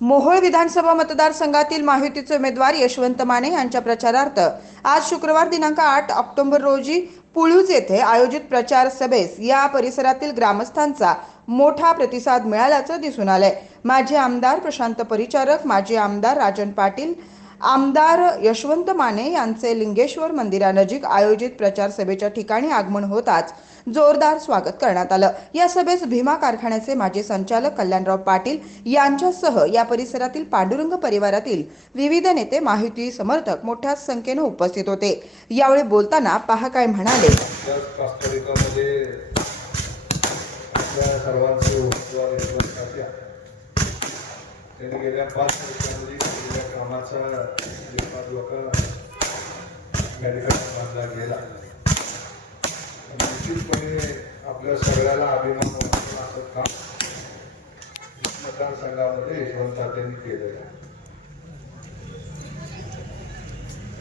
मोहोळ विधानसभा मतदारसंघातील महायुतीचे उमेदवार यशवंत माने यांच्या प्रचारार्थ आज शुक्रवार दिनांक आठ ऑक्टोबर रोजी पुळूज येथे आयोजित प्रचार सभेस या परिसरातील ग्रामस्थांचा मोठा प्रतिसाद मिळाल्याचं दिसून आलंय. माजी आमदार प्रशांत परिचारक माजी आमदार राजन पाटील आमदार यशवंत माने यांचे लिंगेश्वर मंदिरानजीक आयोजित प्रचार सभेच्या ठिकाणी आगमन होताच जोरदार स्वागत करण्यात आलं. या सभेस भीमा कारखान्याचे माजी संचालक कल्याणराव पाटील यांच्यासह या परिसरातील पांडुरंग परिवारातील विविध नेते माहिती समर्थक मोठ्या संख्येने उपस्थित होते. यावेळी बोलताना पहा काय म्हणाले. त्यांनी गेल्या पाच वर्षांमध्ये केलेल्या कामाचा लोक मेडिकल बांधला गेला निश्चितपणे आपल्या सगळ्याला अभिमान वाटतो असं काम मतदारसंघामध्ये यशवंत तात्यांनी केलेलं आहे.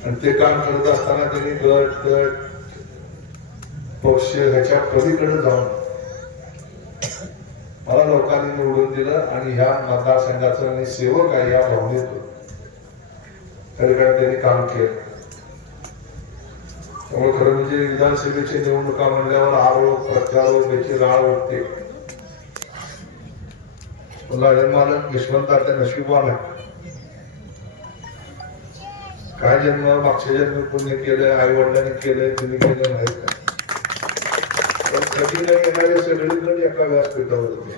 आणि ते काम करत असताना त्यांनी गट गट पक्ष ह्याच्या पलीकडे जाऊन मला लोकांनी निवडून दिलं आणि ह्या मतदारसंघाचं मी सेवक आहे या भावनेतून. त्याकडे त्यांनी काम केलं. त्यामुळे खरं म्हणजे विधानसभेची निवडणुका म्हणल्यावर आरोप प्रत्यारोप याची राळ उठते मालक यशवंत आता आहे. काय जन्म मागच्या जन्म पुण्य केलंय आई वडिलांनी केलंय तुम्ही केलं नाही. का पण कधी नाही येणारे सगळीकडे एका व्यासपीठावर होते.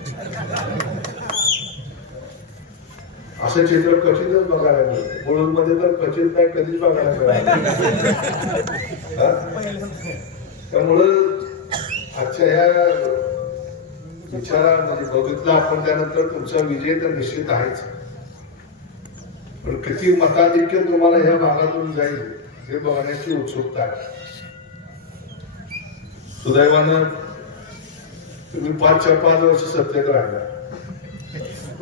असं चित्र क्वचितच बघायला मिळतं. मध्ये तर क्वचित नाही कधीच बघायला मिळालं त्यामुळं आजच्या ह्या विचारा म्हणजे बघितलं आपण त्यानंतर तुमचा विजय तर निश्चित आहेच. पण किती मताधिक्य तुम्हाला ह्या भागातून जाईल हे बघण्याची उत्सुकता आहे. सुदैवानं तुम्ही पाचच्या पाच वर्ष सत्तेत राहिला.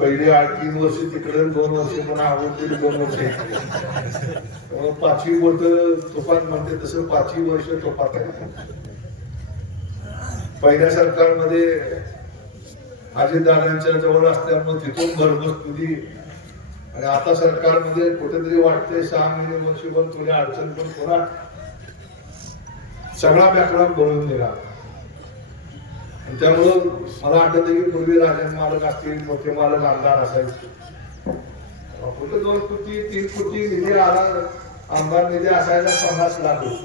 पहिले आठ तीन वर्ष तिकडे दोन वर्ष पण आवडतील दोन वर्ष. इकडे. पाचवी बोट तुफान म्हणते तसं पाचवी वर्ष तोफात आहे पहिल्या सरकारमध्ये अजितदादांच्या जवळ असल्यामुळे तिथून भरघोस तुझी. आणि आता सरकारमध्ये कुठेतरी वाटते सहा महिने वर्ष पण तुझ्या अडचण पण पुन्हा. सगळा बॅकग्राऊंड बनवून दिला त्यामुळं मला आठवतं की पूर्वी राजन मालक असतील मोठे मालक आमदार असायचे. फक्त दोन कोटी तीन कोटी निधी आला आमदार निधी असायला पन्नास लाख रुपये.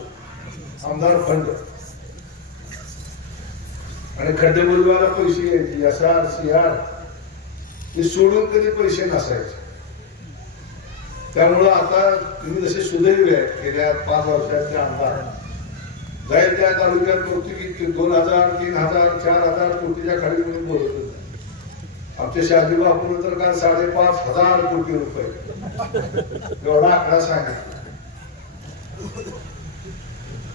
आमदार फंड. आणि खड्डेबुजवाला पैसे यायचे यसार सिहार हे सोडून कधी पैसे नसायचे. त्यामुळं आता तुम्ही जसे सुदैव आहेत गेल्या पाच वर्षाचे आमदार. जाईल त्या तालुक्यात पोर्तुगीज दोन हजार तीन हजार चार हजार कोटीच्या खाली म्हणून बोलत होते. आमच्या शहाजी बापून तर साडेपाच हजार कोटी रुपये. एवढा आकडा सांगितला.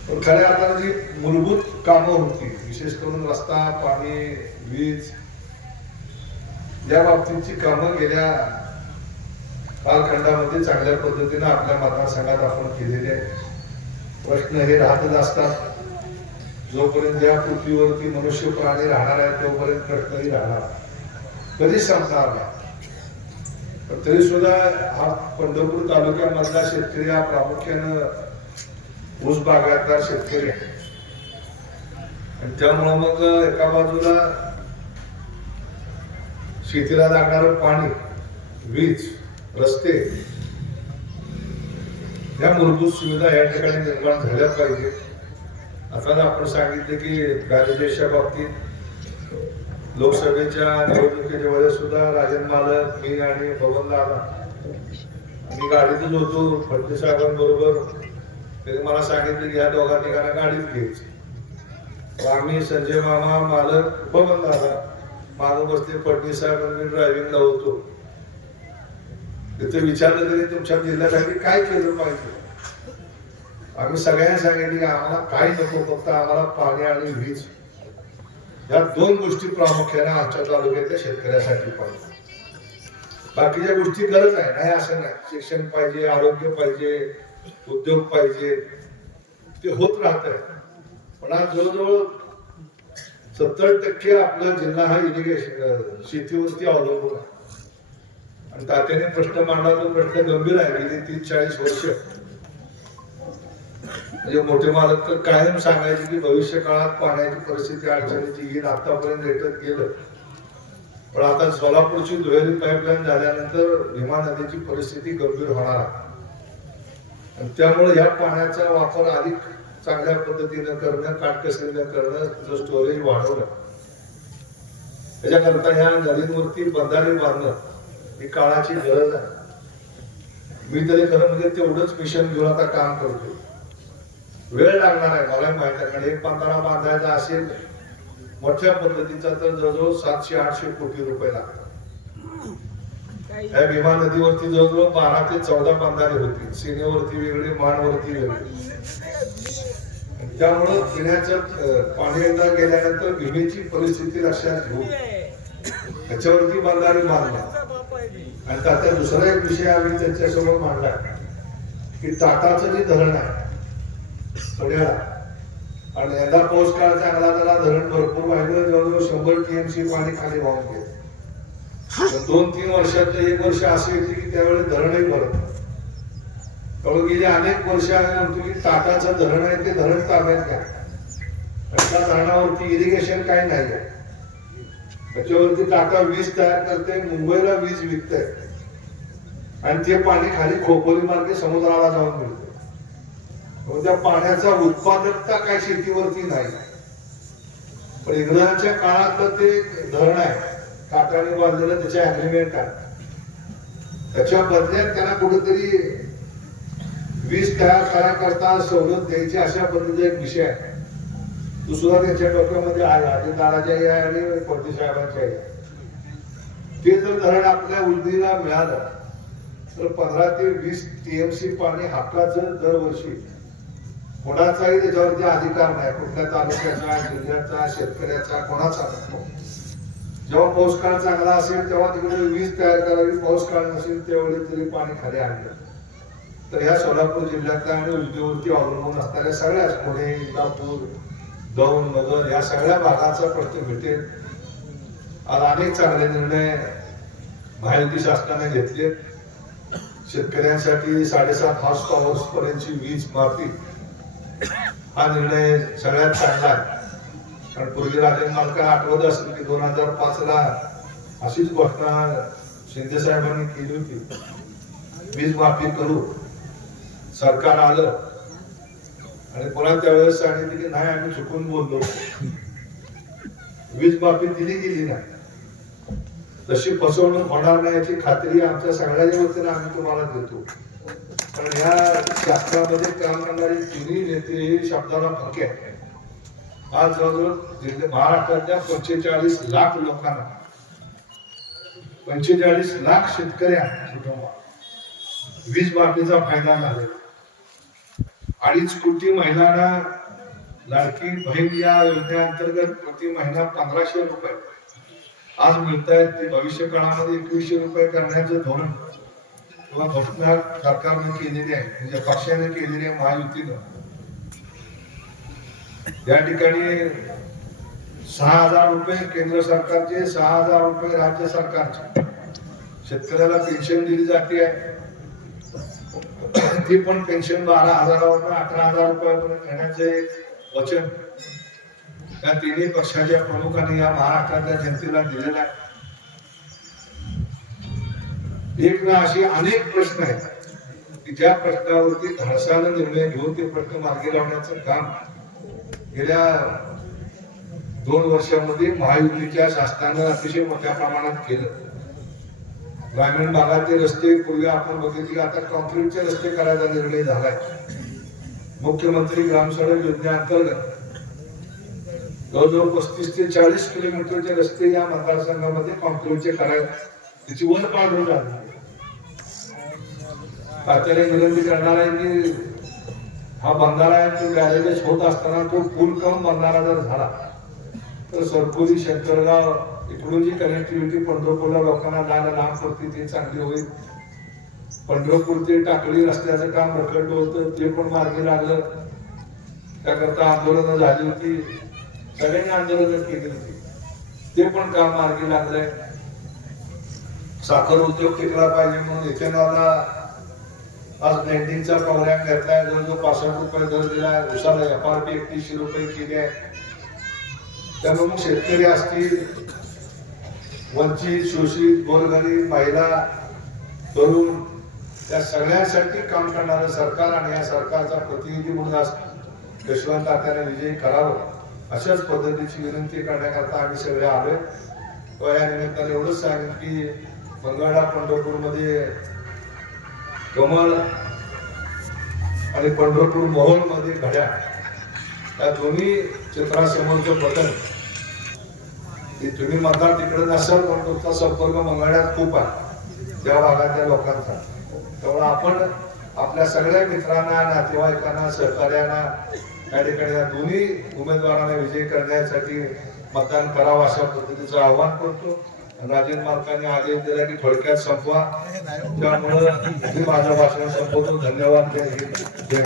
पण खऱ्या अर्थानं जी मूलभूत कामं होती विशेष करून रस्ता पाणी वीज या बाबतीची कामं गेल्या कालखंडामध्ये चांगल्या पद्धतीने आपल्या मतदारसंघात आपण केलेले आहे प्रश्न हे राहतच असतात. जोपर्यंत या पृथ्वीवरती मनुष्य प्राणी राहणार आहे तोपर्यंत प्रश्नही राहणार. कधीच संपणार नाही. पण तरी सुद्धा हा पंढरपूर तालुक्यामधला शेतकरी हा प्रामुख्यानं ऊस बागायतदार शेतकरी आहे. आणि त्यामुळं मग एका बाजूला शेतीला लागणारं पाणी वीज रस्ते ह्या मूलभूत सुविधा या ठिकाणी निर्माण झाल्या पाहिजे. आता आपण सांगितलं की राजदेशच्या बाबतीत लोकसभेच्या निवडणुकीच्या वेळेस सुद्धा राजन मालक मी आणि पवन दादा मी गाडीतच होतो फडणवीस साहेबांबरोबर. त्यांनी मला सांगितलं की या दोघा ठिकाणी गाडीत घ्यायची. तर आम्ही संजय मामा मालक पवन दादा मागं बसले फडणवीस साहेब ड्रायव्हिंग मी ड्रायव्हिंगला होतो. तिथे विचारलं तरी तुमच्या जिल्ह्यासाठी काय केलं पाहिजे? आम्ही सगळ्यांना सांगितलं की आम्हाला काय नको फक्त आम्हाला पाणी आणि वीज. या दोन गोष्टी प्रामुख्याने आमच्या तालुक्यातल्या शेतकऱ्यासाठी पाहिजे. बाकीच्या गोष्टी गरज आहे नाही असं नाही. शिक्षण पाहिजे आरोग्य पाहिजे उद्योग पाहिजे ते होत राहत पण आज जवळजवळ सत्तर टक्के आपला जिल्हा हा इरिगेशन शेतीवरती अवलंबून आहे. आणि तात्याने प्रश्न मांडला तो प्रश्न गंभीर आहे गेली तीस चाळीस वर्ष. म्हणजे मोठे मालक तर कायम सांगायचे की भविष्य काळात पाण्याची परिस्थिती अडचणीची येईल आतापर्यंत रेटत गेलं. पण आता सोलापूरची दुहेरी पाईपलाईन झाल्यानंतर भीमा नदीची परिस्थिती गंभीर होणार आहे. आणि त्यामुळे ह्या पाण्याचा वापर अधिक चांगल्या पद्धतीनं करणं काटकसरीनं करणं त्याचं स्टोरेज वाढवणं. त्याच्याकरता ह्या नदींवरती बंधारे बांधणं. ही काळाची गरज आहे. मी तरी खरं म्हणजे तेवढंच मिशन घेऊन आता काम करतो वेळ लागणार आहे मला माहीत आहे कारण एक बंधारा बांधायचा असेल मोठ्या पद्धतीचा तर जवळजवळ सातशे आठशे कोटी रुपये लागतात. या भीमा नदीवरती जवळजवळ बारा ते चौदा बांधारे होती. सीमेवरती वेगळे माणवरती वेगळे. त्यामुळं पिण्याचं पाणी एकदा गेल्यानंतर भीमेची परिस्थिती लक्षात घेऊन त्याच्यावरती बांधारे बांधला आणि आता दुसरा एक विषय आम्ही त्यांच्यासमोर मांडला की ताटाचं जे धरण आहे पुण्याला आणि यंदा पाऊस काळ चांगला त्याला धरण भरपूर वाहिलं जवळजवळ शंभर टीएमसी पाणी खाली वाहून गेलं. दोन तीन वर्षातलं एक वर्ष असे येते की त्यावेळी धरणही भरत त्यामुळे गेली अनेक वर्ष आम्ही म्हणतो की ताटाचं धरण आहे ते धरण ताब्यात घ्या. आणि त्या धरणावरती इरिगेशन काही नाही आहे त्याच्यावरती टाटा वीज तयार करते मुंबईला वीज विकते आणि ते पाणी खाली खोपोली मार्गे समुद्राला जाऊन मिळते. मग त्या पाण्याचा उत्पादकता काय शेतीवरती नाही. पण इंग्रजांच्या काळातलं ते धरण आहे. काकाने बांधलेलं त्याच्या अग्रिमेंट आहे. त्याच्या बदल्यात त्यांना कुठेतरी वीज तयार करता सवलत द्यायची अशा पद्धतीचा एक विषय आहे. तू सुद्धा त्यांच्या डोक्यामध्ये आहे आधी आहे आणि फडणवीस साहेबांच्याही आहे. ते जर धरण आपल्या उलदीला मिळालं तर पंधरा ते वीस टीएमसी पाणी हक्काचं दरवर्षी कोणाचाही त्याच्यावरती अधिकार नाही कुठल्या तालुक्याचा जिल्ह्याचा शेतकऱ्याचा कोणाचा नसतो. जेव्हा पाऊस काळ चांगला असेल तेव्हा तिकडे वीज तयार करावी पाऊस काळ नसेल त्यावेळी तरी पाणी खाली आणलं. तर ह्या सोलापूर जिल्ह्यातल्या आणि उद्योगवरती अवलंबून असणाऱ्या सगळ्याच पुणे इंदापूर दौंड नगर या सगळ्या भागाचा प्रश्न भेटेल. आज अनेक चांगले निर्णय महायुती शासनाने घेतले. शेतकऱ्यांसाठी साडेसात हॉर्स पॉवर्स पर्यंतची वीज माफी. हा निर्णय सगळ्यात चांगला आहे. कारण पूर्वी राजन मालकाला आठवत असेल की दोन हजार पाच ला अशीच घोषणा शिंदे साहेबांनी केली होती. वीज माफी करू. सरकार आलं. आणि पुन्हा त्यावेळेस सांगितलं की नाही आम्ही चुकून बोललो. वीज माफी दिली गेली नाही. तशी फसवणूक होणार नाही याची खात्री आमच्या सगळ्याच्या वतीनं आम्ही तुम्हाला देतो. कारण ह्या शास्त्रामध्ये काम करणारे तिन्ही नेते शब्दाला पक्के आज जवळजवळ महाराष्ट्रातल्या पंचेचाळीस लाख लोकांना पंचेचाळीस लाख शेतकऱ्या वीज माफीचा फायदा झालेला अडीच कोटी महिलांना लाडकी बहीण या योजनेअंतर्गत प्रति महिना पंधराशे रुपये. आज मिळत आहेत ते भविष्य काळामध्ये एकवीसशे रुपये करण्याचं धोरण किंवा घोषणा सरकारने केलेली आहे. म्हणजे पक्षाने केलेली आहे महायुतीनं. या ठिकाणी सहा हजार रुपये केंद्र सरकारचे सहा हजार रुपये राज्य सरकारचे. शेतकऱ्याला पेन्शन दिली जाते. आहे कधी पण पेन्शन बारा हजारावर अठरा हजार रुपयापर्यंत घेण्याचे वचन. या तिन्ही पक्षाच्या प्रमुखांनी या महाराष्ट्रातल्या जनतेला दिलेलं आहे. एक ना अशी अनेक प्रश्न आहेत. की ज्या प्रश्नावरती धडसानं निर्णय घेऊन ते प्रश्न मार्गी लावण्याचं काम गेल्या दोन वर्षामध्ये महायुतीच्या शासनानं अतिशय मोठ्या प्रमाणात केलं. ग्रामीण भागातले रस्ते पूर्वी आपण बघितले आता कॉन्क्रीटचे रस्ते करायचा निर्णय झालाय. मुख्यमंत्री ग्रामसडक योजनेअंतर्गत जवळजवळ पस्तीस ते चाळीस किलोमीटरचे रस्ते या मतदारसंघामध्ये कॉन्क्रीटचे करायला त्याची वर पाडून झाली तात्याने विनंती करणार आहे की हा बंधारा आहे तो बॅरेजेस होत असताना तो पूल कम बंधारा जर झाला तर सरपोरी शंकरगाव इकडून जी कनेक्टिव्हिटी पंढरपूरला लोकांना जायला लांब पडते ती चांगली होईल. पंढरपूर ते टाकळी रस्त्याचं काम रखडलं होतं ते पण मार्गी लागलं. त्याकरता आंदोलनं झाली होती. सगळ्यांनी आंदोलनं केली होती. ते पण काम मार्गी लागलंय. साखर उद्योग टिकला पाहिजे म्हणून इथेनॉलला आज ब्लेंडिंगचा प्रोग्राम घेतलाय. जवळजवळ पासष्ट रुपये दर दिला उसाला एफ आर पी एकतीसशे रुपये केली आहे. त्यामुळे मग शेतकरी असतील वंचित शोषित गोरगरीब महिला तरुण त्या सगळ्यांसाठी काम करणारं सरकार आणि या सरकारचा प्रतिनिधी म्हणून आज यशवंत तात्याने विजयी करावं अशाच पद्धतीची विनंती करण्याकरता आम्ही सगळे आलोय. व या निमित्ताने एवढंच सांगेन की मंगळा पंढरपूरमध्ये कमळ आणि पंढरपूर मोहोलमध्ये घड्या या दोन्ही चित्रासमोरचं पतन हे तुम्ही मतदार तिकडे नसाल पण तुमचा संपर्क मंगळण्यात खूप आहे. त्या भागातल्या लोकांचा. त्यामुळे आपण आपल्या सगळ्या मित्रांना नातेवाईकांना सहकार्यांना या ठिकाणी या दोन्ही उमेदवारांना विजय करण्यासाठी मतदान करावं अशा पद्धतीचं आवाहन करतो. राजेंद्र मालकांनी आदेश दिला की थोडक्यात संपवा. त्यामुळं मी माझं भाषण संपवतो. धन्यवाद. जय हिंद. जय